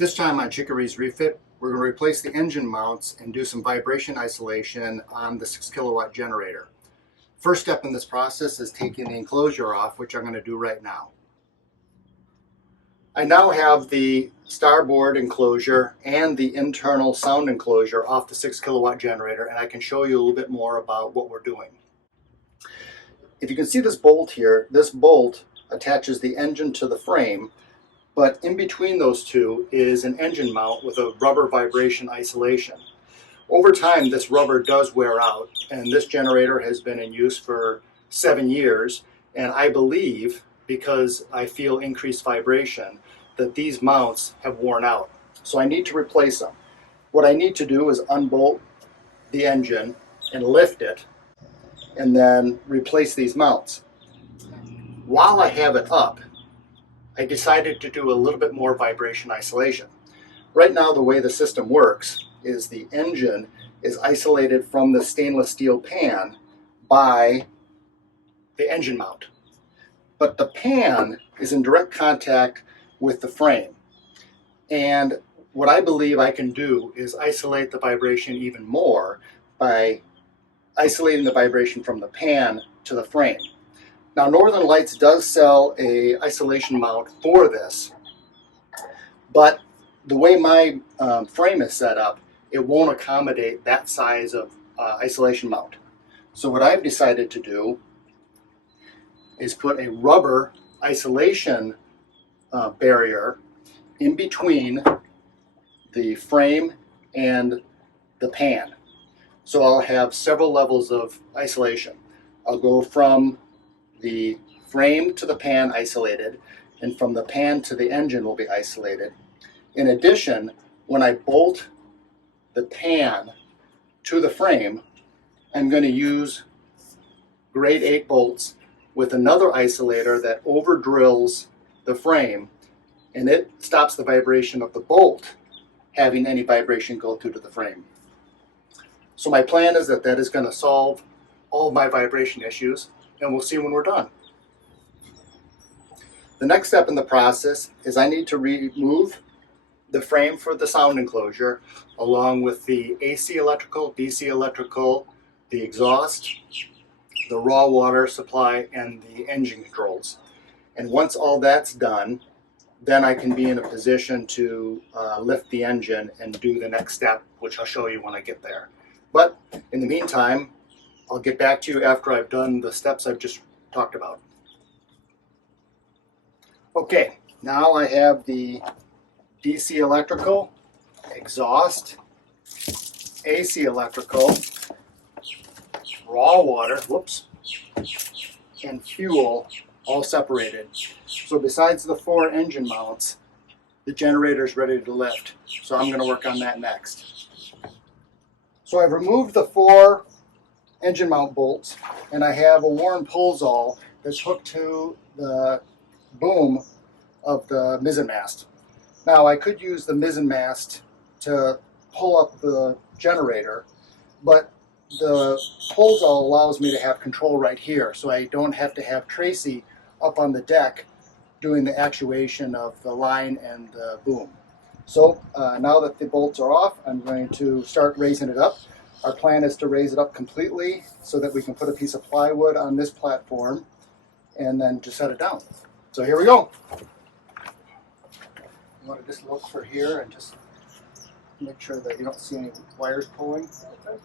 This time on Chicory's refit, we're going to replace the engine mounts and do some vibration isolation on the 6 kilowatt generator. First step in this process is taking the enclosure off, which I'm going to do right now. I now have the starboard enclosure and the internal sound enclosure off the 6 kilowatt generator, and I can show you a little bit more about what we're doing. If you can see this bolt here, this bolt attaches the engine to the frame, but in between those two is an engine mount with a rubber vibration isolation. Over time, this rubber does wear out, and this generator has been in use for 7 years, and I believe, because I feel increased vibration, that these mounts have worn out. So I need to replace them. What I need to do is unbolt the engine and lift it, and then replace these mounts. While I have it up, I decided to do a little bit more vibration isolation. Right now, the way the system works is the engine is isolated from the stainless steel pan by the engine mount. But the pan is in direct contact with the frame. And what I believe I can do is isolate the vibration even more by isolating the vibration from the pan to the frame. Now, Northern Lights does sell a isolation mount for this, but the way my frame is set up, it won't accommodate that size of isolation mount. So what I've decided to do is put a rubber isolation barrier in between the frame and the pan. So I'll have several levels of isolation. I'll go from the frame to the pan isolated, and from the pan to the engine will be isolated. In addition, when I bolt the pan to the frame, I'm going to use grade 8 bolts with another isolator that over drills the frame, and it stops the vibration of the bolt having any vibration go through to the frame. So my plan is that is going to solve all of my vibration issues, and we'll see when we're done. The next step in the process is I need to remove the frame for the sound enclosure, along with the AC electrical, DC electrical, the exhaust, the raw water supply, and the engine controls. And once all that's done, then I can be in a position to lift the engine and do the next step, which I'll show you when I get there. But in the meantime, I'll get back to you after I've done the steps I've just talked about. Okay, now I have the DC electrical, exhaust, AC electrical, raw water, whoops, and fuel all separated. So besides the 4 engine mounts, the generator is ready to lift. So I'm going to work on that next. So I've removed the 4 engine mount bolts, and I have a worn Pulsol that's hooked to the boom of the mizzen mast. Now, I could use the mizzen mast to pull up the generator, but the Pulsol allows me to have control right here, so I don't have to have Tracy up on the deck doing the actuation of the line and the boom. So now that the bolts are off, I'm going to start raising it up. Our plan is to raise it up completely so that we can put a piece of plywood on this platform and then just set it down. So here we go. You want to just look for here and just make sure that you don't see any wires pulling. Okay.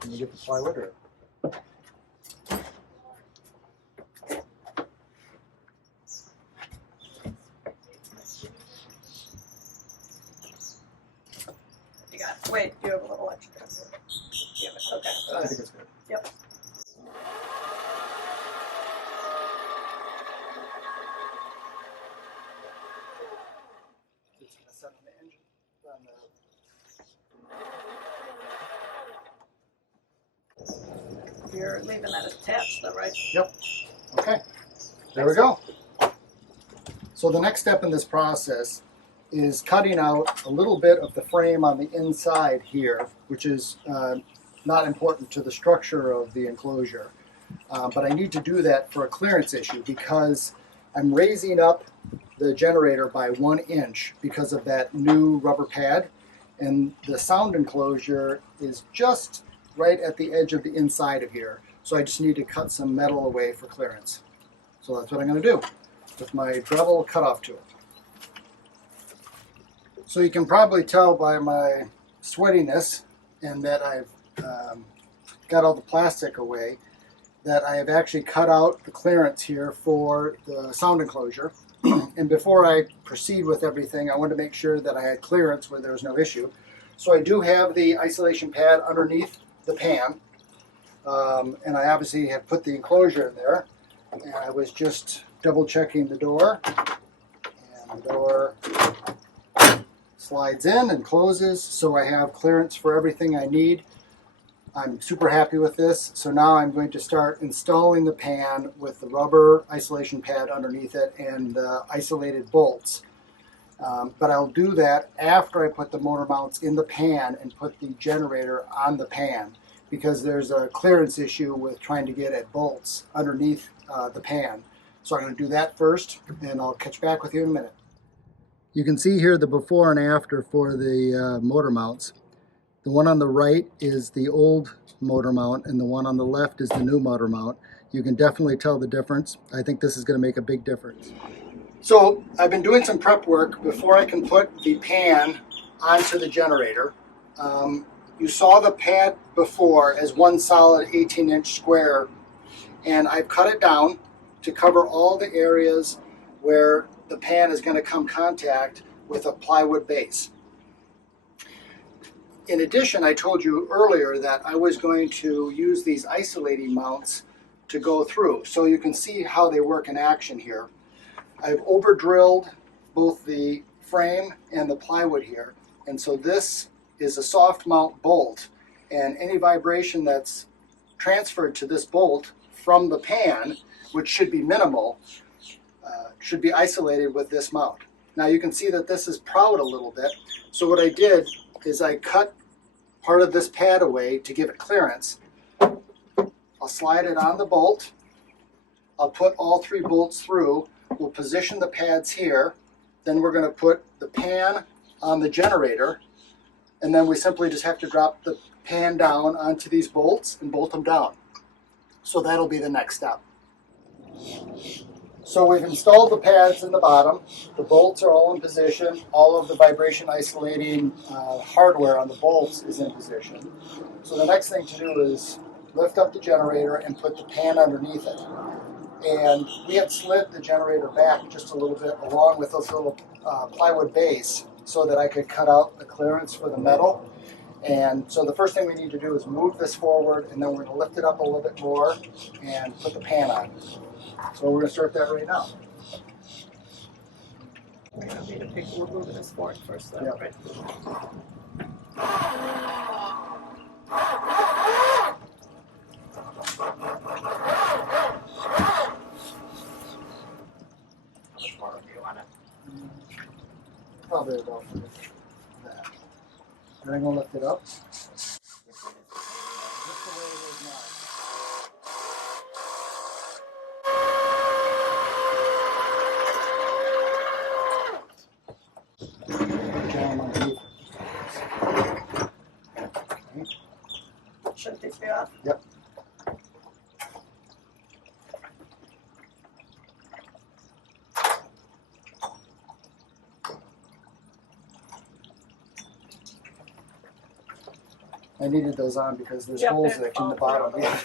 Can you get the plywood or? You got it. Wait, you have a little extra. You have it. Okay. I think it's good. Yep. You're leaving that attached though, right? Yep. Okay. There we go. So the next step in this process is cutting out a little bit of the frame on the inside here, which is not important to the structure of the enclosure. But I need to do that for a clearance issue because I'm raising up the generator by 1 inch because of that new rubber pad, and the sound enclosure is just right at the edge of the inside of here. So I just need to cut some metal away for clearance. So that's what I'm going to do with my Dremel cutoff tool. So you can probably tell by my sweatiness and that I've got all the plastic away that I have actually cut out the clearance here for the sound enclosure. And before I proceed with everything, I wanted to make sure that I had clearance where there was no issue. So I do have the isolation pad underneath the pan, and I obviously have put the enclosure in there. And I was just double checking the door, and the door slides in and closes, so I have clearance for everything I need. I'm super happy with this. So now I'm going to start installing the pan with the rubber isolation pad underneath it and the isolated bolts. But I'll do that after I put the motor mounts in the pan and put the generator on the pan, because there's a clearance issue with trying to get at bolts underneath the pan. So I'm going to do that first, and I'll catch back with you in a minute. You can see here the before and after for the motor mounts. The one on the right is the old motor mount, and the one on the left is the new motor mount. You can definitely tell the difference. I think this is going to make a big difference. So I've been doing some prep work before I can put the pan onto the generator. You saw the pad before as one solid 18-inch square, and I've cut it down to cover all the areas where the pan is going to come contact with a plywood base. In addition, I told you earlier that I was going to use these isolating mounts to go through, so you can see how they work in action here. I've over drilled both the frame and the plywood here, and so this is a soft mount bolt, and any vibration that's transferred to this bolt from the pan, which should be minimal, should be isolated with this mount. Now you can see that this is proud a little bit, so what I did is I cut part of this pad away to give it clearance. I'll slide it on the bolt. I'll put all 3 bolts through. We'll position the pads here. Then we're going to put the pan on the generator, and then we simply just have to drop the pan down onto these bolts and bolt them down. So that'll be the next step. So we've installed the pads in the bottom. The bolts are all in position. All of the vibration isolating hardware on the bolts is in position. So the next thing to do is lift up the generator and put the pan underneath it. And we had slid the generator back just a little bit along with this little plywood base so that I could cut out the clearance for the metal. And so the first thing we need to do is move this forward, and then we're going to lift it up a little bit more and put the pan on. So we're going to start that right now. We're going to need to pick, we're moving this forward first though, Yep. right? How much more do you want it? Probably about that. And I'm going to lift it up. Just the way it is now. Jam underneath it. Okay. Shouldn't these be off? Yep. I needed those on because there's Yep, holes they're in the fall bottom. Wait.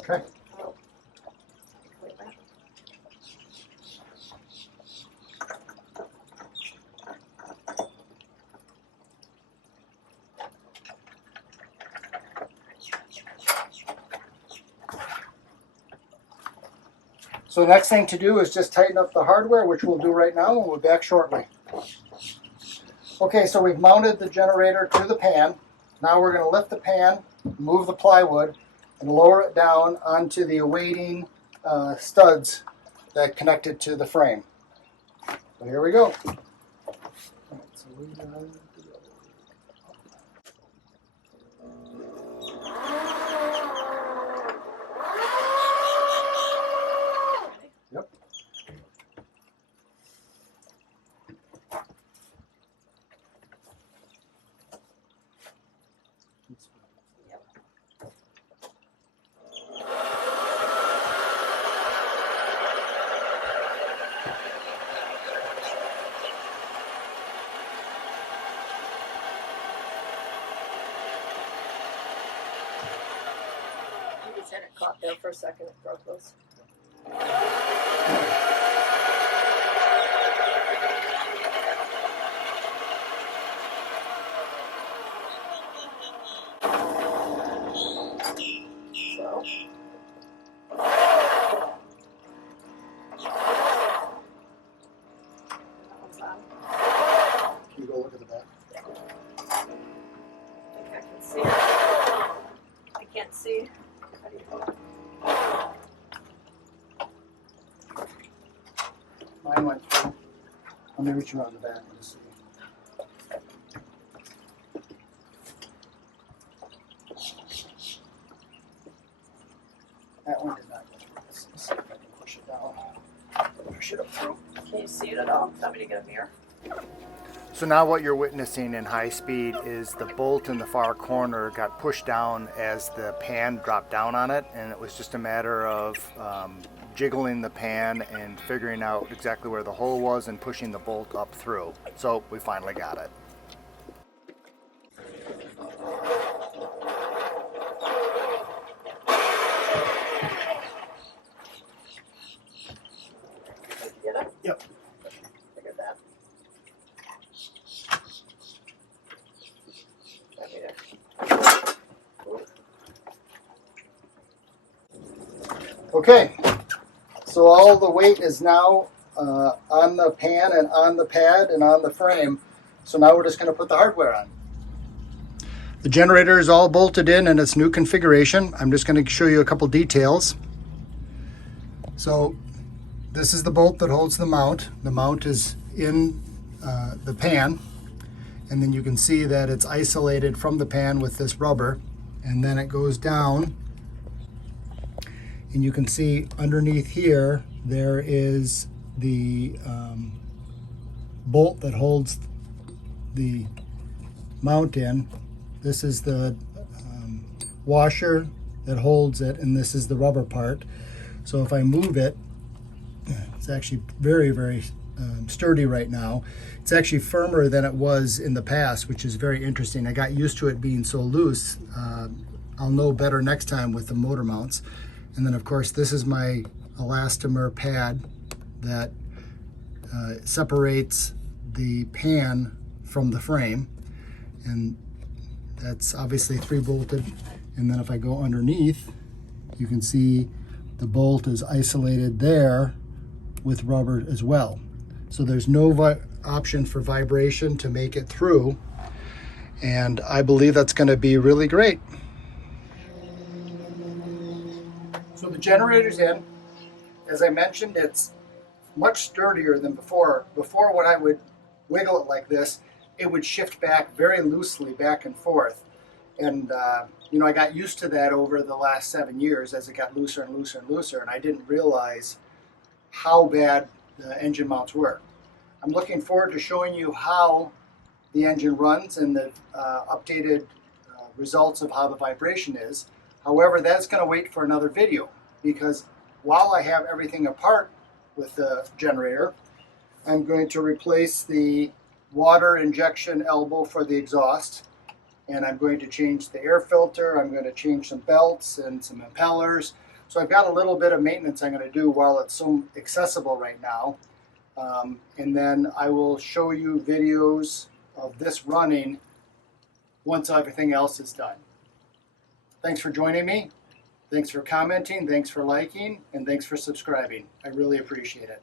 Okay. Oh. Wait, what? So the next thing to do is just tighten up the hardware, which we'll do right now, and we'll be back shortly. Okay, so we've mounted the generator to the pan. Now we're going to lift the pan, move the plywood, and lower it down onto the awaiting studs that connected to the frame. So here we go. Yep. You just had it caught there for a second. It broke loose. So. That one's on. Can you go look at the back? I think I can see it. I can't see. How do you go? Mine went through. Let me reach around the back and just see. That one did not go through. Let's see if I can push it down. Push it up through. Can you see it at all? Want me to get a mirror? So now what you're witnessing in high speed is the bolt in the far corner got pushed down as the pan dropped down on it, and it was just a matter of jiggling the pan and figuring out exactly where the hole was and pushing the bolt up through. So we finally got it. Get it? Yep. Figured that. Okay, so all the weight is now on the pan and on the pad and on the frame. So now we're just going to put the hardware on. The generator is all bolted in its new configuration. I'm just going to show you a couple details. So this is the bolt that holds the mount. The mount is in the pan, and then you can see that it's isolated from the pan with this rubber, and then it goes down, and you can see underneath here there is the bolt that holds the mount in. This is the washer that holds it, and this is the rubber part. So if I move it, it's actually very, very sturdy right now. It's actually firmer than it was in the past, which is very interesting. I got used to it being so loose. I'll know better next time with the motor mounts. And then of course this is my elastomer pad that separates the pan from the frame, and that's obviously 3 bolted. And then if I go underneath, you can see the bolt is isolated there with rubber as well. So there's no option for vibration to make it through, and I believe that's going to be really great. So the generator's in. As I mentioned, it's much sturdier than before. Before, when I would wiggle it like this, it would shift back very loosely back and forth. And you know, I got used to that over the last 7 years as it got looser and looser and looser, and I didn't realize how bad the engine mounts were. I'm looking forward to showing you how the engine runs and the updated results of how the vibration is. However, that's going to wait for another video, because while I have everything apart with the generator, I'm going to replace the water injection elbow for the exhaust, and I'm going to change the air filter. I'm going to change some belts and some impellers. So I've got a little bit of maintenance I'm going to do while it's so accessible right now. And then I will show you videos of this running once everything else is done. Thanks for joining me. Thanks for commenting. Thanks for liking. And thanks for subscribing. I really appreciate it.